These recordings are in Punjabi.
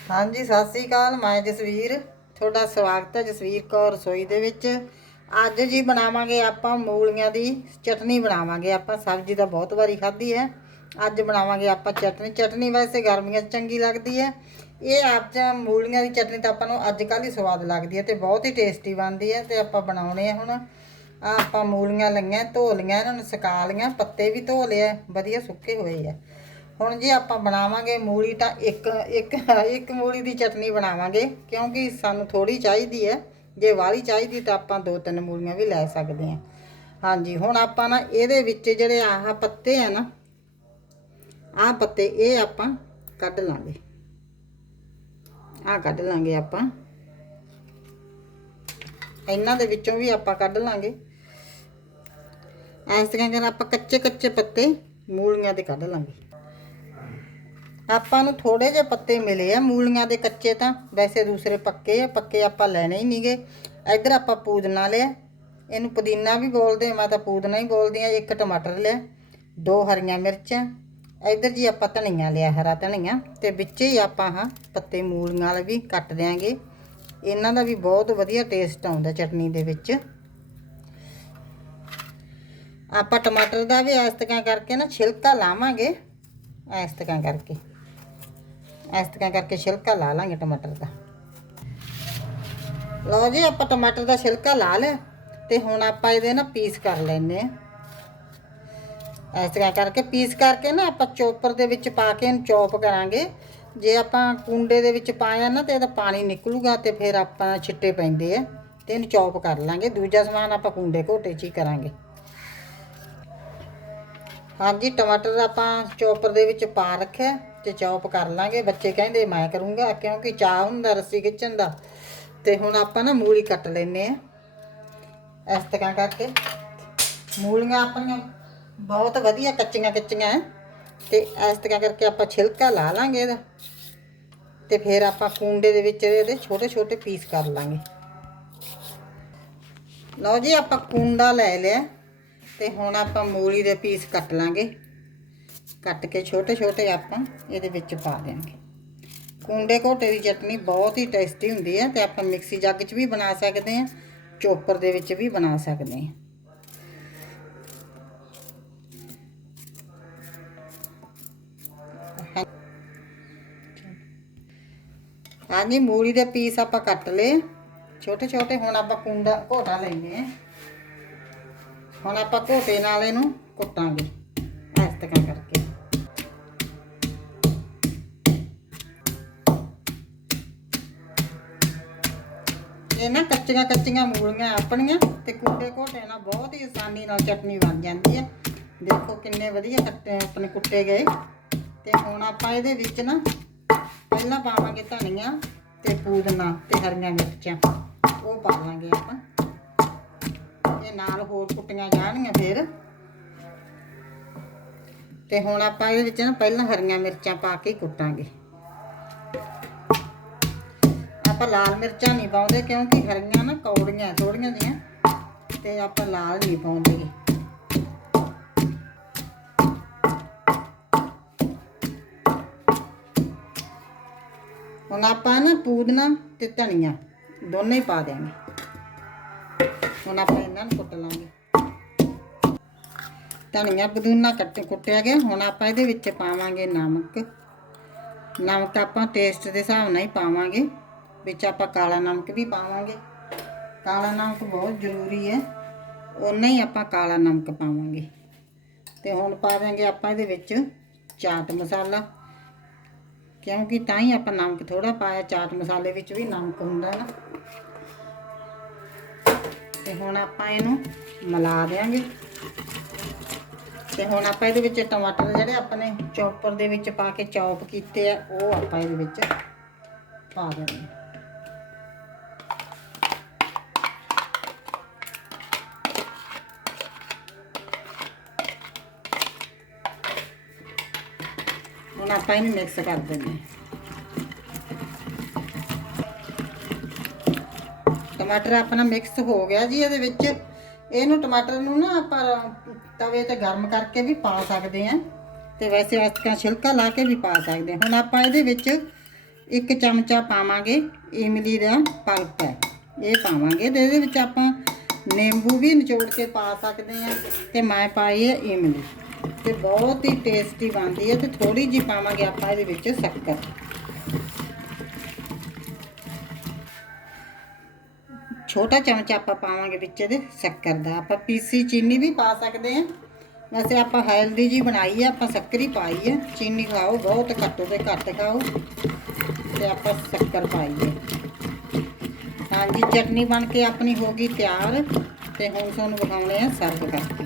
ਹਾਂਜੀ, ਸਤਿ ਸ੍ਰੀ ਅਕਾਲ, ਮੈਂ ਜਸਵੀਰ, ਤੁਹਾਡਾ ਸਵਾਗਤ ਹੈ ਜਸਵੀਰ ਕੌਰ ਰਸੋਈ ਦੇ ਵਿੱਚ। ਅੱਜ ਜੀ ਬਣਾਵਾਂਗੇ ਆਪਾਂ ਮੂਲੀਆਂ ਦੀ ਚਟਨੀ ਬਣਾਵਾਂਗੇ, ਆਪਾਂ ਸਬਜ਼ੀ ਤਾਂ ਬਹੁਤ ਵਾਰੀ ਖਾਧੀ ਹੈ। ਅੱਜ ਬਣਾਵਾਂਗੇ ਆਪਾਂ ਚਟਨੀ ਚਟਨੀ ਵੈਸੇ ਗਰਮੀਆਂ 'ਚ ਚੰਗੀ ਲੱਗਦੀ ਹੈ। ਇਹ ਆਪ ਚ ਮੂਲੀਆਂ ਦੀ ਚਟਨੀ ਤਾਂ ਆਪਾਂ ਨੂੰ ਅੱਜ ਕੱਲ੍ਹ ਹੀ ਸਵਾਦ ਲੱਗਦੀ ਹੈ ਤੇ ਬਹੁਤ ਹੀ ਟੇਸਟੀ ਬਣਦੀ ਹੈ ਤੇ ਆਪਾਂ ਬਣਾਉਣੇ ਆ ਹੁਣ। ਆਹ ਆਪਾਂ ਮੂਲੀਆਂ ਲਈਆਂ, ਧੋ ਲਈਆਂ, ਇਹਨਾਂ ਨੂੰ ਸੁਕਾ ਲਈਆਂ, ਪੱਤੇ ਵੀ ਧੋ ਲਏ ਵਧੀਆ ਸੁੱਕੇ ਹੋਏ ਆ। ਹੁਣ ਜੇ ਆਪਾਂ ਬਣਾਵਾਂਗੇ ਮੂਲੀ ਤਾਂ ਇੱਕ ਇੱਕ ਇੱਕ ਮੂਲੀ ਦੀ ਚਟਨੀ ਬਣਾਵਾਂਗੇ, ਕਿਉਂਕਿ ਸਾਨੂੰ ਥੋੜੀ ਚਾਹੀਦੀ ਹੈ। ਜੇ ਵਾਲੀ ਚਾਹੀਦੀ ਤਾਂ ਆਪਾਂ ਦੋ ਤਿੰਨ ਮੂਲੀਆਂ ਵੀ ਲੈ ਸਕਦੇ ਹਾਂ। ਹਾਂਜੀ, ਹੁਣ ਆਪਾਂ ਨਾ ਇਹਦੇ ਵਿੱਚ ਜਿਹੜੇ ਆਹ ਪੱਤੇ ਆ ਨਾ, ਆਹ ਪੱਤੇ ਇਹ ਆਪਾਂ ਕੱਢ ਲਾਂਗੇ। ਆਹ ਕੱਢ ਲਾਂਗੇ ਆਪਾਂ। ਇਹਨਾਂ ਦੇ ਵਿੱਚੋਂ ਵੀ ਆਪਾਂ ਕੱਢ ਲਾਂਗੇ। ਇਸ ਤਰ੍ਹਾਂ ਕਰ ਆਪਾਂ ਕੱਚੇ ਕੱਚੇ ਪੱਤੇ ਮੂਲੀਆਂ ਦੇ ਕੱਢ ਲਾਂਗੇ। ਆਪਾਂ ਨੂੰ ਥੋੜੇ ਜਿਹੇ ਪੱਤੇ ਮਿਲੇ ਆ, ਮੂਲੀਆਂ ਦੇ ਕੱਚੇ ਤਾਂ, ਵੈਸੇ ਦੂਸਰੇ ਪੱਕੇ ਆ, ਪੱਕੇ ਆਪਾਂ ਲੈਣੇ ਹੀ ਨਹੀਂਗੇ ਇੱਧਰ ਆਪਾਂ ਪੂਦਨਾ ਲਿਆ, ਇਹਨੂੰ ਪੁਦੀਨਾ ਵੀ ਬੋਲਦੇ ਮੈਂ ਤਾਂ ਪੂਦਨਾ ਹੀ ਬੋਲਦੀ ਆ, ਇੱਕ ਟਮਾਟਰ ਲਿਆ, ਦੋ ਹਰੀਆਂ ਮਿਰਚਾਂ, ਇੱਧਰ ਜੀ ਆਪਾਂ ਧਨੀਆ ਲਿਆ, ਹਰਾ ਧਨੀਆ, ਤੇ ਵਿੱਚ ਹੀ ਆਪਾਂ ਹਾਂ ਪੱਤੇ ਮੂਲੀਆਂ ਵਾਲੇ ਵੀ ਕੱਟ ਦਿਆਂਗੇ। ਇਹਨਾਂ ਦਾ ਵੀ ਬਹੁਤ ਵਧੀਆ ਟੇਸਟ ਆਉਂਦਾ ਚਟਨੀ ਦੇ ਵਿੱਚ। ਆਪਾਂ ਟਮਾਟਰ ਦਾ ਵੀ ਇਸ ਤਰ੍ਹਾਂ ਕਰਕੇ ਨਾ, ਛਿਲਕਾ ਲਾਵਾਂਗੇ ਇਸ ਤਰ੍ਹਾਂ ਕਰਕੇ। ਇਸ ਤਰ੍ਹਾਂ ਕਰਕੇ ਛਿਲਕਾ ਲਾ ਲਾਂਗੇ ਟਮਾਟਰ ਦਾ। ਲਓ ਜੀ, ਆਪਾਂ ਟਮਾਟਰ ਦਾ ਛਿਲਕਾ ਲਾ ਲਿਆ ਤੇ ਹੁਣ ਆਪਾਂ ਇਹਦੇ ਨਾ ਪੀਸ ਕਰ ਲੈਨੇ ਆ ਇਸ ਤਰ੍ਹਾਂ ਕਰਕੇ ਪੀਸ ਕਰਕੇ ਨਾ ਆਪਾਂ ਚੋਪਰ ਦੇ ਵਿੱਚ ਪਾ ਕੇ ਇਹਨੂੰ ਚੌਪ ਕਰਾਂਗੇ। ਜੇ ਆਪਾਂ ਕੁੰਡੇ ਦੇ ਵਿੱਚ ਪਾਇਆ ਨਾ ਤੇ ਇਹਦਾ ਪਾਣੀ ਨਿਕਲੂਗਾ ਤੇ ਫਿਰ ਆਪਾਂ ਛਿੱਟੇ ਪੈਂਦੇ ਆ ਤੇ ਇਹਨੂੰ ਚੌਪ ਕਰ ਲਾਂਗੇ। ਦੂਜਾ ਸਮਾਨ ਆਪਾਂ ਕੁੰਡੇ ਘੋਟੇ 'ਚ ਹੀ ਕਰਾਂਗੇ। ਹਾਂਜੀ, ਟਮਾਟਰ ਆਪਾਂ ਚੋਪਰ ਦੇ ਵਿੱਚ ਪਾ ਰੱਖਿਆ। ਤੇ ਚੌਪ ਕਰ ਲਾਂਗੇ। ਬੱਚੇ ਕਹਿੰਦੇ, ਮੈਂ ਕਰੂੰਗਾ। ਕਿਉਂਕਿ ਚਾਹ ਹੁੰਦਾ, ਰੱਸੀ ਖਿੱਚਣ ਦਾ। ਤੇ ਹੁਣ ਆਪਾਂ ਨਾ ਮੂਲੀ ਕੱਟ ਲੈਨੇ ਆ ਇਸ ਤਰ੍ਹਾਂ ਕਰਕੇ ਮੂਲੀਆਂ ਆਪਣੀਆਂ ਬਹੁਤ ਵਧੀਆ ਕੱਚੀਆਂ ਕੱਚੀਆਂ ਤੇ ਇਸ ਤਰ੍ਹਾਂ ਕਰਕੇ ਆਪਾਂ ਛਿਲਕਾ ਲਾ ਲਾਂਗੇ ਇਹਦਾ। ਤੇ ਫਿਰ ਆਪਾਂ ਕੁੰਡੇ ਦੇ ਵਿੱਚ ਇਹਦੇ ਛੋਟੇ ਛੋਟੇ ਪੀਸ ਕਰ ਲਾਂਗੇ। ਲਓ ਜੀ, ਆਪਾਂ ਕੁੰਡਾ ਲੈ ਲਿਆ। ਤੇ ਹੁਣ ਆਪਾਂ ਮੂਲੀ ਦੇ ਪੀਸ ਕੱਟ ਲਾਂਗੇ। ਕੱਟ ਕੇ ਛੋਟੇ ਛੋਟੇ ਆਪਾਂ ਇਹਦੇ ਵਿੱਚ ਪਾ ਦਿਆਂਗੇ ਕੁੰਡੇ ਘੋਟੇ ਦੀ ਚਟਨੀ ਬਹੁਤ ਹੀ ਟੇਸਟੀ ਹੁੰਦੀ ਹੈ ਤੇ ਆਪਾਂ ਮਿਕਸੀ ਜੱਗ 'ਚ ਵੀ ਬਣਾ ਸਕਦੇ ਹਾਂ, ਚੋਪਰ ਦੇ ਵਿੱਚ ਵੀ ਬਣਾ ਸਕਦੇ ਹਾਂ। ਹਾਂਜੀ ਮੂਲੀ ਦੇ ਪੀਸ ਆਪਾਂ ਕੱਟ ਲਏ। ਛੋਟੇ ਛੋਟੇ ਹੁਣ ਆਪਾਂ ਕੁੰਡਾ ਘੋਟਾ ਲੈਨੇ ਆ ਹੁਣ ਆਪਾਂ ਘੋਟੇ ਨਾਲ ਇਹਨੂੰ ਕੁੱਟਾਂਗੇ। ਇਸ ਤਰ੍ਹਾਂ ਕਰਕੇ। ਨਾ ਕੱਚੀਆਂ ਕੱਚੀਆਂ ਮੂਲੀਆਂ ਆਪਣੀਆਂ ਤੇ ਕੁੱਟੇ ਘੋਟੇ ਨਾਲ ਬਹੁਤ ਹੀ ਆਸਾਨੀ ਨਾਲ ਚਟਨੀ ਬਣ ਜਾਂਦੀ ਹੈ। ਦੇਖੋ ਕਿੰਨੇ ਵਧੀਆ ਕੱਟੇ ਆਪਣੇ ਕੁੱਟੇ ਗਏ। ਤੇ ਹੁਣ ਆਪਾਂ ਇਹਦੇ ਵਿੱਚ ਨਾ ਪਹਿਲਾਂ ਪਾਵਾਂਗੇ ਧਨੀਆ ਤੇ ਪੂਦਨਾ ਤੇ ਹਰੀਆਂ ਮਿਰਚਾਂ, ਉਹ ਪਾ ਲਾਂਗੇ ਆਪਾਂ। ਇਹ ਨਾਲ ਹੋਰ ਕੁੱਟੀਆਂ ਜਾਣਗੀਆਂ ਫਿਰ। ਤੇ ਹੁਣ ਆਪਾਂ ਇਹਦੇ ਵਿੱਚ ਨਾ ਪਹਿਲਾਂ ਹਰੀਆਂ ਮਿਰਚਾਂ ਪਾ ਕੇ ਕੁੱਟਾਂਗੇ। ਆਪਾਂ ਲਾਲ ਮਿਰਚਾਂ ਨਹੀਂ ਪਾਉਂਦੇ ਕਿਉਂਕਿ ਹਰੀਆਂ ਨਾ ਕੌੜੀਆਂ ਥੋੜੀਆਂ ਜੀਆਂ ਤੇ ਆਪਾਂ ਲਾਲ ਨਹੀਂ ਪਾਉਂਦੇ। ਹੁਣ ਆਪਾਂ ਨਾ ਪੂਦਨਾ ਤੇ ਧਨੀਆ ਦੋਨੇ ਹੀ ਪਾ ਦਿਆਂਗੇ। ਹੁਣ ਆਪਾਂ ਇਹਨਾਂ ਨੂੰ ਕੁੱਟ ਲਾਂਗੇ। ਧਨੀਆ ਪੁਦੀਨਾ ਕੱਟ ਕੁੱਟਿਆ ਗਿਆ, ਹੁਣ ਆਪਾਂ ਇਹਦੇ ਵਿੱਚ ਪਾਵਾਂਗੇ ਨਮਕ। ਨਮਕ ਆਪਾਂ ਟੇਸਟ ਦੇ ਹਿਸਾਬ ਨਾਲ ਹੀ ਪਾਵਾਂਗੇ। ਵਿੱਚ ਆਪਾਂ ਕਾਲਾ ਨਮਕ ਵੀ ਪਾਵਾਂਗੇ। ਕਾਲਾ ਨਮਕ ਬਹੁਤ ਜ਼ਰੂਰੀ ਹੈ। ਉਨਾ ਹੀ ਆਪਾਂ ਕਾਲਾ ਨਮਕ ਪਾਵਾਂਗੇ। ਤੇ ਹੁਣ ਪਾ ਦਾਂਗੇ ਆਪਾਂ ਇਹਦੇ ਵਿੱਚ ਚਾਟ ਮਸਾਲਾ। ਕਿਉਂਕਿ ਤਾਂ ਹੀ ਆਪਾਂ ਨਮਕ ਥੋੜਾ ਪਾਇਆ, ਚਾਟ ਮਸਾਲੇ ਵਿੱਚ ਵੀ ਨਮਕ ਹੁੰਦਾ ਨਾ। ਤੇ ਹੁਣ ਆਪਾਂ ਇਹਨੂੰ ਮਿਲਾ ਦੇਾਂਗੇ ਤੇ ਹੁਣ ਆਪਾਂ ਇਹਦੇ ਵਿੱਚ ਟਮਾਟਰ ਜਿਹੜੇ ਆਪਣੇ ਚੌਪਰ ਦੇ ਵਿੱਚ ਪਾ ਕੇ ਚੌਪ ਕੀਤੇ ਆ, ਉਹ ਆਪਾਂ ਇਹਦੇ ਵਿੱਚ ਪਾ ਦੇਣੇ ਹੁਣ ਆਪਾਂ ਇਹਨੂੰ ਮਿਕਸ ਕਰ ਦਿੰਦੇ ਹਾਂ ਟਮਾਟਰ ਆਪਣਾ ਮਿਕਸ ਹੋ ਗਿਆ ਜੀ ਇਹਦੇ ਵਿੱਚ। ਇਹਨੂੰ ਟਮਾਟਰ ਨੂੰ ਨਾ ਆਪਾਂ ਤਵੇ ਤੇ ਗਰਮ ਕਰਕੇ ਵੀ ਪਾ ਸਕਦੇ ਆ ਤੇ ਵੈਸੇ ਅਸਕਾ ਛਿਲਕਾ ਲਾ ਕੇ ਵੀ ਪਾ ਸਕਦੇ ਹੁਣ ਆਪਾਂ ਇਹਦੇ ਵਿੱਚ ਇੱਕ ਚਮਚਾ ਪਾਵਾਂਗੇ ਇਮਲੀ ਦਾ ਪਲਪ ਹੈ ਇਹ ਪਾਵਾਂਗੇ ਤੇ ਇਹਦੇ ਵਿੱਚ ਆਪਾਂ ਨਿੰਬੂ ਵੀ ਨਿਚੋੜ ਕੇ ਪਾ ਸਕਦੇ ਆ ਤੇ ਮੈਂ ਪਾਈ ਹੈ ਇਮਲੀ। ਤੇ ਬਹੁਤ ਹੀ ਟੇਸਟੀ ਬਣਦੀ ਹੈ ਤੇ ਥੋੜੀ ਜਿਹੀ ਪਾਵਾਂਗੇ ਆਪਾਂ ਇਹਦੇ ਵਿੱਚ ਸ਼ੱਕਰ। ਛੋਟਾ ਚਮਚਾ ਆਪਾਂ ਪਾਵਾਂਗੇ ਵਿੱਚ ਇਹਦੇ ਸ਼ੱਕਰ ਦਾ। ਆਪਾਂ ਪੀਸੀ ਚੀਨੀ ਵੀ ਪਾ ਸਕਦੇ ਆ ਵੈਸੇ ਆਪਾਂ ਹੈਲਦੀ ਜੀ ਬਣਾਈ ਆ, ਆਪਾਂ ਸ਼ੱਕਰ ਹੀ ਪਾਈ ਆ। ਚੀਨੀ ਖਾਓ, ਬਹੁਤ ਘੱਟੋ ਤੇ ਘੱਟ ਖਾਓ। ਤੇ ਆਪਾਂ ਸ਼ੱਕਰ ਪਾਈ ਹੈ ਹਾਂਜੀ, ਚਟਨੀ ਬਣ ਕੇ ਆਪਣੀ ਹੋ ਗਈ ਤਿਆਰ। ਤੇ ਹੁਣ ਤੁਹਾਨੂੰ ਵਿਖਾਉਣੇ ਆ ਸਰਵ ਕਰਕੇ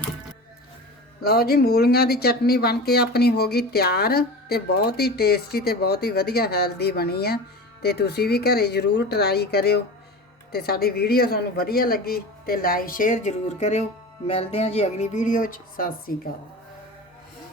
ਲਓ ਜੀ, ਮੂਲੀਆਂ ਦੀ ਚਟਨੀ ਬਣ ਕੇ ਆਪਣੀ ਹੋ ਗਈ ਤਿਆਰ ਤੇ ਬਹੁਤ ਹੀ ਟੇਸਟੀ ਤੇ ਬਹੁਤ ਹੀ ਵਧੀਆ ਹੈਲਦੀ ਬਣੀ ਆ। ਤੇ ਤੁਸੀਂ ਵੀ ਘਰੇ ਜ਼ਰੂਰ ਟਰਾਈ ਕਰਿਓ ਤੇ ਸਾਡੀ ਵੀਡੀਓ ਤੁਹਾਨੂੰ ਵਧੀਆ ਲੱਗੀ ਤੇ ਲਾਈਕ ਸ਼ੇਅਰ ਜ਼ਰੂਰ ਕਰਿਓ। ਮਿਲਦੇ ਹਾਂ ਜੀ ਅਗਲੀ ਵੀਡੀਓ 'ਚ। ਸਤਿ ਸ੍ਰੀ ਅਕਾਲ।